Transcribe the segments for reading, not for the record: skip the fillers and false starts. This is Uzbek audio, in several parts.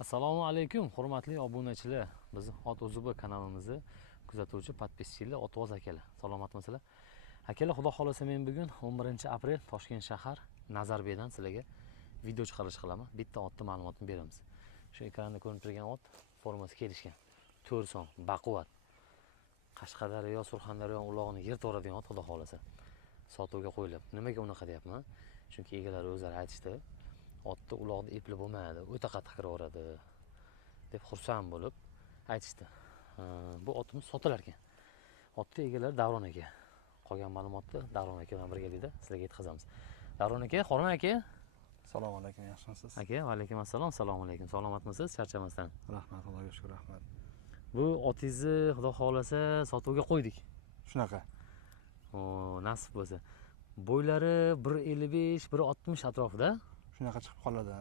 Assalomu alaykum, hurmatli obunachilar. Biz Ot Uzubi kanalimizni kuzatuvchi podpischilar, Otvoz akalar. Salomatmisizlar? Akalar, xudo xolasa men bugun 11-aprel Toshkent shahar Nazarbeydan sizlarga video chiqarish qilaman. Bitta otni ma'lumotini beramiz. Shu ekranda ko'rinib turgan ot formasi kelishgan. 4 son, baquvvat. Qashqadaryo, Surxondaryo ulog'ini yer to'radigan ot xudo xolasa. Sotuvga qo'yilib. Nimaga unaqa deyapman? Chunki egalari o'zlari aytishdi. Otni uloqda epli bo'lmaydi, o'ta qattiq kiraveradi deb xursand bo'lib aytishdi. Bu otimiz sotilar ekan. Otni egalari Davron aka. Qolgan ma'lumotni Davron aka bilan birgalikda sizlarga yetkazamiz. Davron aka, Xorma aka. Assalomu alaykum, yaxshimisiz? Aka, va alaykum assalom. Assalomu alaykum. Salomatmisiz? Charchamasdan. Rahmat, Allohga shukr, rahmat. Bu otingizni xudo xolasa sotuvga qo'ydik. Shunaqa. Nasib bo'lsa. Bo'ylari 1.55, 1.60 atrofida. Shunaqa chiqib qoladi.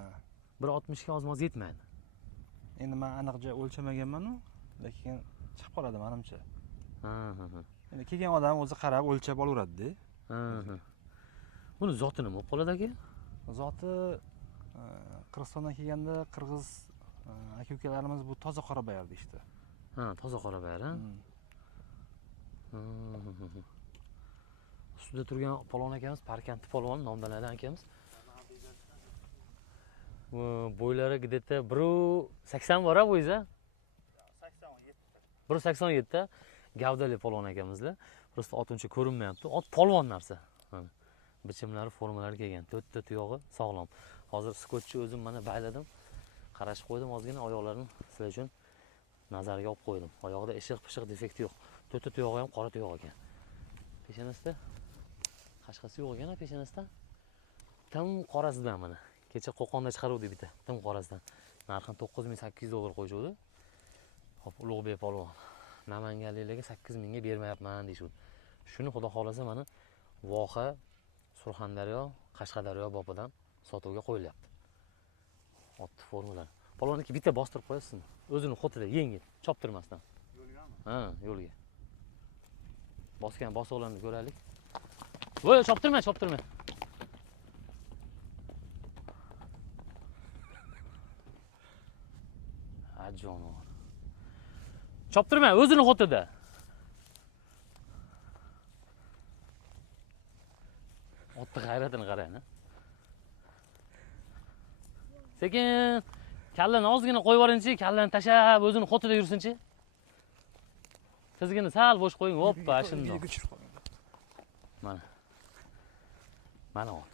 1.60 ga ozmoz yetmaydi. Endi men aniqcha o'lchamaganman-ku, lekin chiqib qoladi menimcha. Endi kelgan odam o'zi qarab o'lchab olaveradi-da. Buni zoti nima bo'lib qoladi aka? Zoti Qirg'izistondan kelganda qirg'iz aka-ukalarimiz bu toza qora bayar deydi. Toza qora bayar, ha? Ustida turgan polvon akamiz, Parkant polvon nomdanadan akamiz. Bo'ylari где-то 1.80 bor-a bo'yingiz? 87. 1.87 gavdali polvon akamizlar. Просто ot uncha ko'rinmayapti. Ot polvon narsa. Mana bichimlari, formalari kelgan. 4 ta tuyog'i sog'lom. Hozir skotchni o'zim mana bayladim. Qarashib qo'ydim, ozgina oyoqlarini sizlar uchun nazarga olib qo'ydim. Oyoqda ishiq-pishiq defekt yo'q. 4 ta tuyog'i ham qora tuyoq ekan. Peshonasida qashqasi yo'q ekan, peshonasida. Tam qorasidan mana. Kecha Qo'qonda chiqaruvdik bitta, tim qorasidan. Narxini 9800 dollar qo'yishdi. Xo'p, Ulug'bek polvon. Namanganliklarga 8000 ga bermayapman deyshudi. Shuni xudo xolasa mana Voha, Surxondaryo, Qashqadaryo bobidan sotuvga qo'yilyapti. Otni formalar. Polvon aka bitta bostirib qo'yasizmi? O'zini xotida yengil, choptirmasdan. Yo'lgami? Yo'lga. Bosgan bosiqlarni ko'raylik. Voy, choptirma. Jonivor. Choptirma, o'zini xotida. Otni g'ayratini qarang. Sekin kallani ozgina qo'yib yuboringchi, kallani tashab o'zini xotida yursinchi. Tizgini sal bo'sh qo'ying, hoppa, shundoq. Mana ot.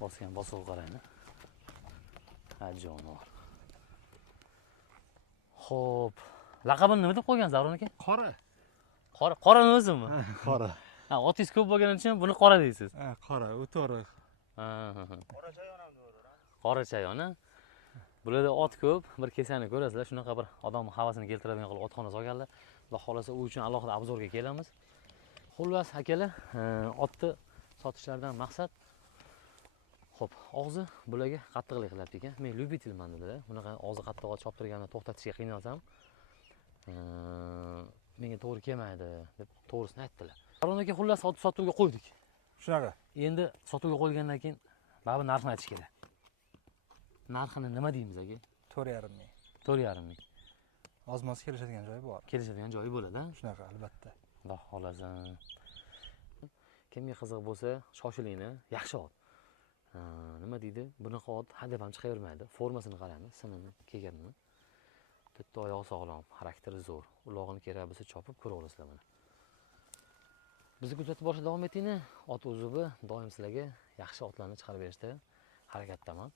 Bosgan bosiq qarang. Jonivor. Xo'p, laqabini nima deb qo'ygansiz Davron aka? Qora. Qorani o'zimi? Qora. Otingiz ko'p bo'lgani uchun buni qora deysiz. Qora, o'to'g'ri. Qora chayon, ha? Bularda ot ko'p, bir kesani ko'rasizlar, shunaqa bir odam havasini keltiradigan qilib otxona solganlar. Xudo xolasa u uchun alohida obzorga kelamiz. Xullas, akalar, otni sotishlardan maqsad xo'p, og'zi bularga qattiqlik qilyapti ekan. Men lyubitilman dedilar. Bunaqa og'zi qattiq ot choptirganini to'xtatishga qiynalsam, menga to'g'ri kelmaydi deb to'g'risini aytdilar. Davron aka, xullas sotuvga qo'ydik. Shunaqa. Endi sotuvga qo'ygandan keyin baribir narxini aytish kerak. Narxini nima deymiz aka? 4.5 ming. 4.5 ming. Ozmoz kelishadigan joyi bor. Kelishadigan joyi bo'ladi-a? Shunaqa, albatta. Xudo xolasa. Kimga qiziq bo'lsa, shoshilinglar, yaxshi ot. Nima deydi? Bunaqa ot hadeb ham chiqavermaydi. Formasini qarang, sinini, kelganini. To'rtta oyog'i sog'lom, xarakteri zo'r. Ulog'ini kerak bo'lsa chopib ko'raverasizlar mana. Bizni kuzatib borishda davom etinglar. Ot Uzubi doim sizlarga yaxshi otlarni chiqarib berishda harakatdaman.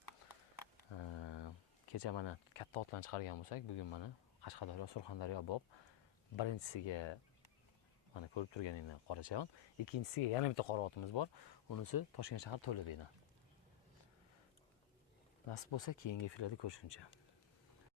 Kecha mana katta otlarni chiqargan bo'lsak, bugun mana Qashqadaryo, Surxondaryo bob. Birinchisiga mana ko'rib turganinglar qora chayon, ikkinchisiga yana bitta qora otimiz bor. Unisi Toshkent shahar To'labeydan. Nasib bo'lsa, keyingi filmda ko'rishguncha.